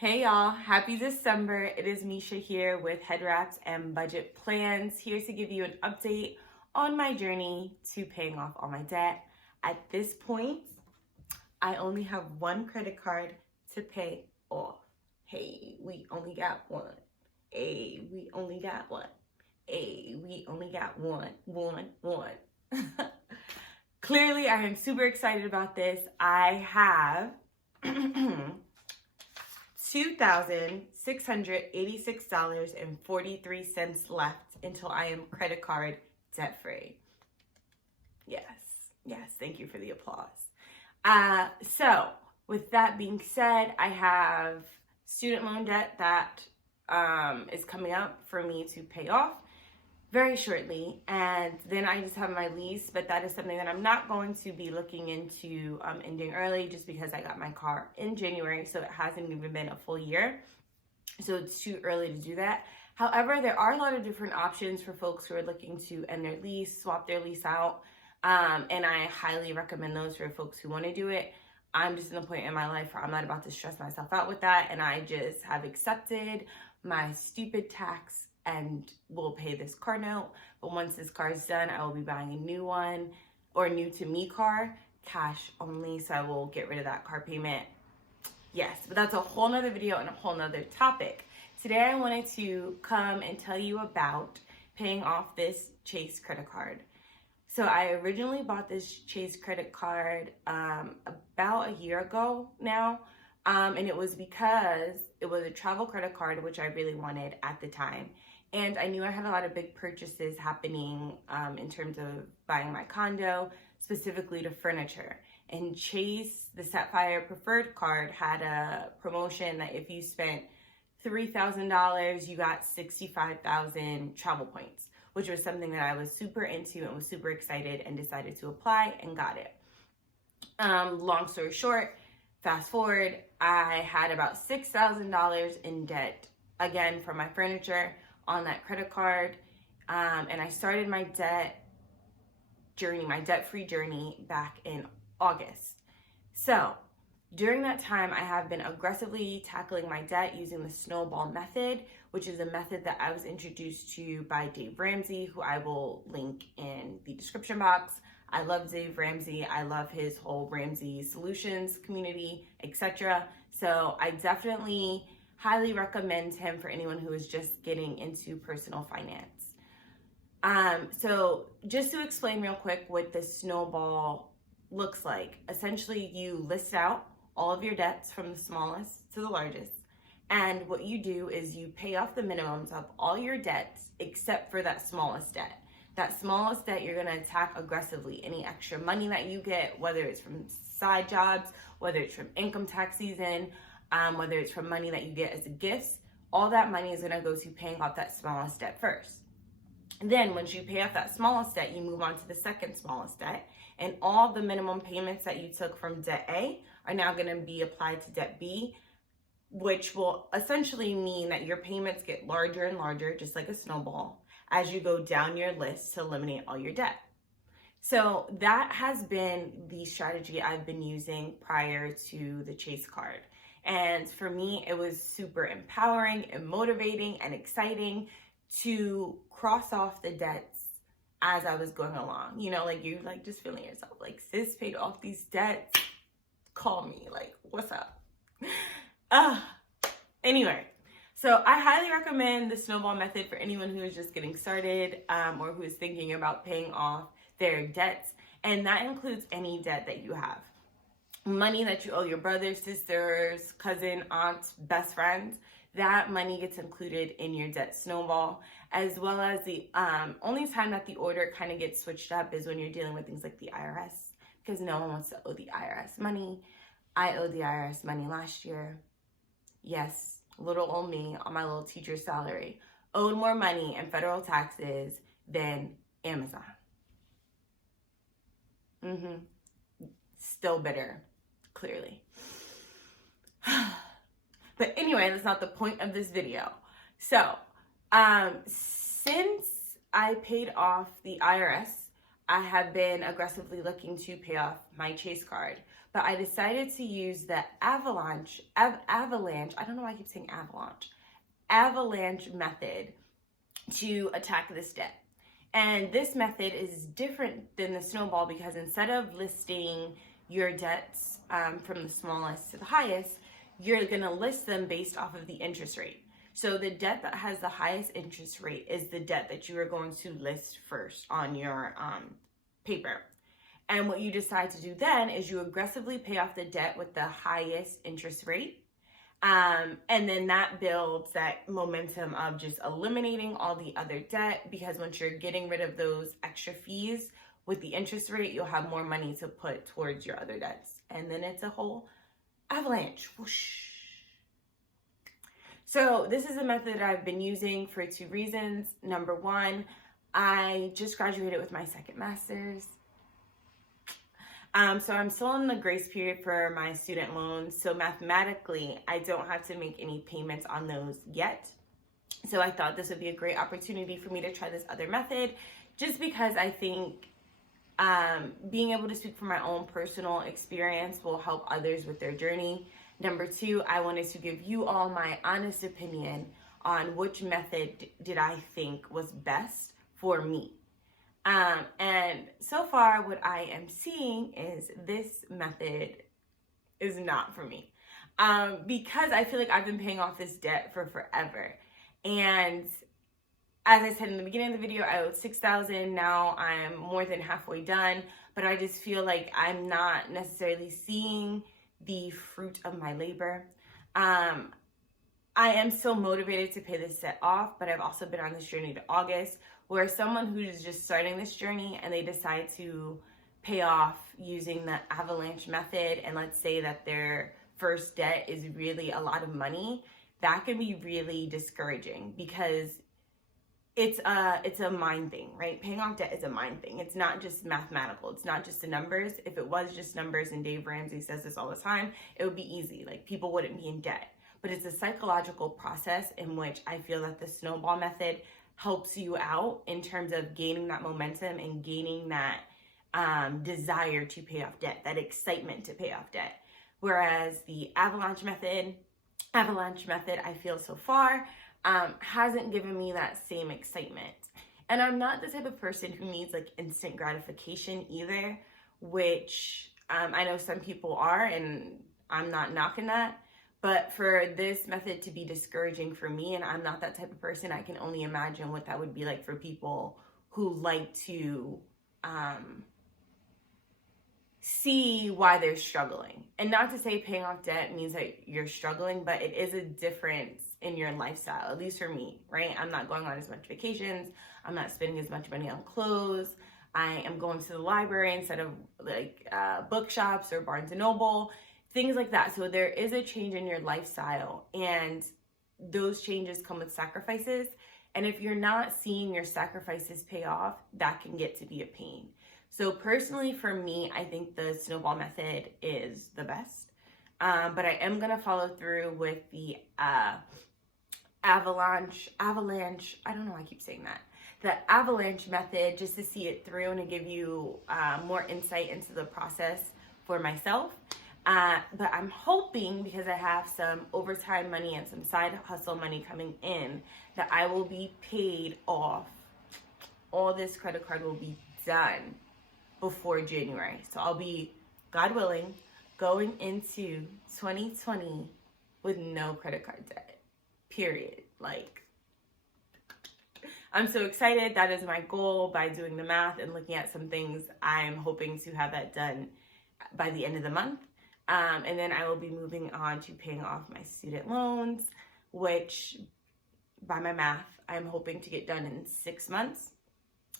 Hey y'all, happy December. It is Misha here with Head Wraps and Budget Plans, here to give you an update on my journey to paying off all my debt. At this point, I only have one credit card to pay off. Hey, we only got one. Hey, we only got one. Hey, we only got one. Clearly, I am super excited about this. I have $2,686.43 left until I am credit card debt free. Yes, thank you for the applause. So with that being said, I have student loan debt that is coming up for me to pay off very shortly, and then I just have my lease, but that is something that I'm not going to be looking into ending early, just because I got my car in January, so it hasn't even been a full year, so it's too early to do that. However, there are a lot of different options for folks who are looking to end their lease, swap their lease out, and I highly recommend those for folks who want to do it. I'm just in a point in my life where I'm not about to stress myself out with that, and I just have accepted my stupid tax and will pay this car note. But once this car is done, I will be buying a new one, or new to me car, cash only, so I will get rid of that car payment. Yes, but that's a whole nother video and a whole nother topic. Today I wanted to come and tell you about paying off this Chase credit card. So I originally bought this Chase credit card about a year ago now, and it was because it was a travel credit card, which I really wanted at the time. And I knew I had a lot of big purchases happening in terms of buying my condo, specifically to furniture. And Chase, the Sapphire Preferred card, had a promotion that if you spent $3,000, you got 65,000 travel points, which was something that I was super into and was super excited and decided to apply and got it. Long story short, fast forward, I had about $6,000 in debt, again, for my furniture on that credit card. And I started my debt journey, my debt-free journey, back in August. So during that time, I have been aggressively tackling my debt using the snowball method, which is a method that I was introduced to by Dave Ramsey, who I will link in the description box. I love Dave Ramsey. I love his whole Ramsey Solutions community, etc. So I definitely highly recommend him for anyone who is just getting into personal finance. So just to explain real quick what the snowball looks like, essentially you list out all of your debts from the smallest to the largest. And what you do is you pay off the minimums of all your debts except for that smallest debt. That smallest debt you're gonna attack aggressively. Any extra money that you get, whether it's from side jobs, whether it's from income tax season, whether it's from money that you get as a gift, all that money is gonna go to paying off that smallest debt first. And then once you pay off that smallest debt, you move on to the second smallest debt, and all the minimum payments that you took from debt A are now gonna be applied to debt B, which will essentially mean that your payments get larger and larger, just like a snowball, as you go down your list to eliminate all your debt. So that has been the strategy I've been using prior to the Chase card. And for me, it was super empowering and motivating and exciting to cross off the debts as I was going along. You know, like you like just feeling yourself like, sis paid off these debts, call me, like, what's up? Anyway, so I highly recommend the snowball method for anyone who is just getting started or who is thinking about paying off their debts. And that includes any debt that you have. Money that you owe your brothers, sisters, cousin, aunts, best friends, that money gets included in your debt snowball, as well as the only time that the order kind of gets switched up is when you're dealing with things like the IRS, because no one wants to owe the IRS money. I owed the IRS money last year. Yes, little old me on my little teacher salary owed more money in federal taxes than Amazon. Still bitter, clearly. But anyway, that's not the point of this video. So, since I paid off the IRS, I have been aggressively looking to pay off my Chase card, but I decided to use the avalanche, I don't know why I keep saying avalanche method to attack this debt. And this method is different than the snowball because instead of listing your debts from the smallest to the highest, you're going to list them based off of the interest rate. So the debt that has the highest interest rate is the debt that you are going to list first on your paper. And what you decide to do then is you aggressively pay off the debt with the highest interest rate. And then that builds that momentum of just eliminating all the other debt, because once you're getting rid of those extra fees with the interest rate, you'll have more money to put towards your other debts. And then it's a whole avalanche. Whoosh. So this is a method that I've been using for 2 reasons. Number 1, I just graduated with my second master's. So I'm still in the grace period for my student loans. So mathematically, I don't have to make any payments on those yet. So I thought this would be a great opportunity for me to try this other method, just because I think being able to speak from my own personal experience will help others with their journey. Number 2, I wanted to give you all my honest opinion on which method did I think was best for me. And so far what I am seeing is this method is not for me. Because I feel like I've been paying off this debt for forever. And as I said in the beginning of the video, I owed $6,000. Now I'm more than halfway done, but I just feel like I'm not necessarily seeing the fruit of my labor. I am still motivated to pay this debt off, but I've also been on this journey to August, where someone who is just starting this journey and they decide to pay off using the avalanche method, and let's say that their first debt is really a lot of money, that can be really discouraging because it's a mind thing, right? Paying off debt is a mind thing. It's not just mathematical. It's not just the numbers. If it was just numbers, and Dave Ramsey says this all the time, it would be easy. Like, people wouldn't be in debt. But it's a psychological process in which I feel that the snowball method helps you out in terms of gaining that momentum and gaining that desire to pay off debt, that excitement to pay off debt. Whereas the avalanche method, I feel so far, hasn't given me that same excitement. And I'm not the type of person who needs like instant gratification either, which I know some people are, and I'm not knocking that. But for this method to be discouraging for me, and I'm not that type of person, I can only imagine what that would be like for people who like to see why they're struggling. And not to say paying off debt means that you're struggling, but it is a difference in your lifestyle, at least for me, right? I'm not going on as much vacations. I'm not spending as much money on clothes. I am going to the library instead of like bookshops or Barnes & Noble, things like that. So there is a change in your lifestyle, and those changes come with sacrifices. And if you're not seeing your sacrifices pay off, that can get to be a pain. So personally, for me, I think the snowball method is the best. But I am going to follow through with the avalanche, I don't know why I keep saying that. The avalanche method, just to see it through and to give you more insight into the process for myself. But I'm hoping, because I have some overtime money and some side hustle money coming in, that I will be paid off. All this credit card will be done before January. So I'll be, God willing, going into 2020 with no credit card debt, period. Like, I'm so excited. That is my goal. By doing the math and looking at some things, I'm hoping to have that done by the end of the month. And then I will be moving on to paying off my student loans, which by my math, I'm hoping to get done in 6 months.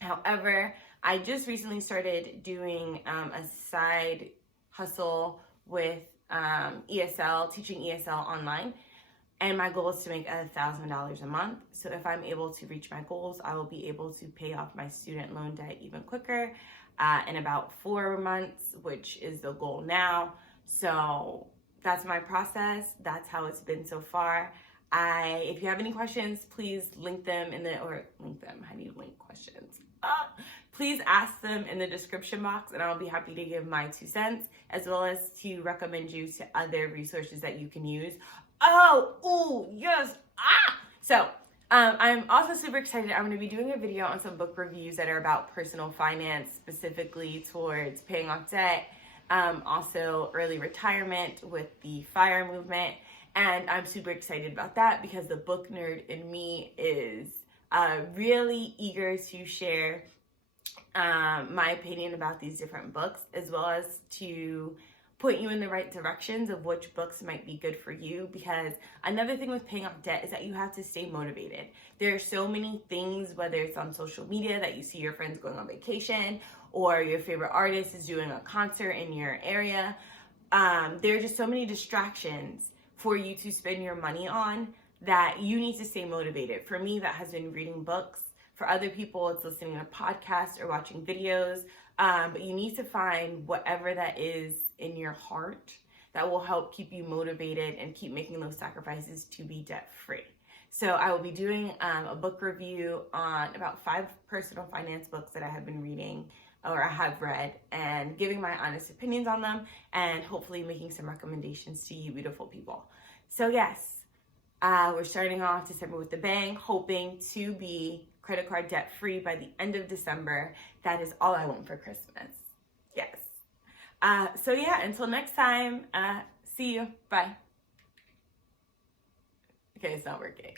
However, I just recently started doing a side hustle with ESL, teaching ESL online. And my goal is to make $1,000 a month. So if I'm able to reach my goals, I will be able to pay off my student loan debt even quicker in about 4 months, which is the goal now. So that's my process. That's how it's been so far. If you have any questions, please how do you link questions? Please ask them in the description box, and I'll be happy to give my 2 cents, as well as to recommend you to other resources that you can use. Yes. So I'm also super excited. I'm going to be doing a video on some book reviews that are about personal finance, specifically towards paying off debt, also early retirement with the FIRE movement. And I'm super excited about that because the book nerd in me is really eager to share my opinion about these different books, as well as to point you in the right directions of which books might be good for you. Because another thing with paying off debt is that you have to stay motivated. There are so many things, whether it's on social media that you see your friends going on vacation, or your favorite artist is doing a concert in your area. There are just so many distractions for you to spend your money on that you need to stay motivated. For me, that has been reading books. For other people, it's listening to podcasts or watching videos. But you need to find whatever that is in your heart that will help keep you motivated and keep making those sacrifices to be debt-free. So I will be doing a book review on about 5 personal finance books that I have been reading or I have read, and giving my honest opinions on them, and hopefully making some recommendations to you beautiful people. So yes, we're starting off December with a bang, hoping to be credit card debt free by the end of December. That is all I want for Christmas. Yes. So yeah, until next time, see you. Bye. Okay, it's not working.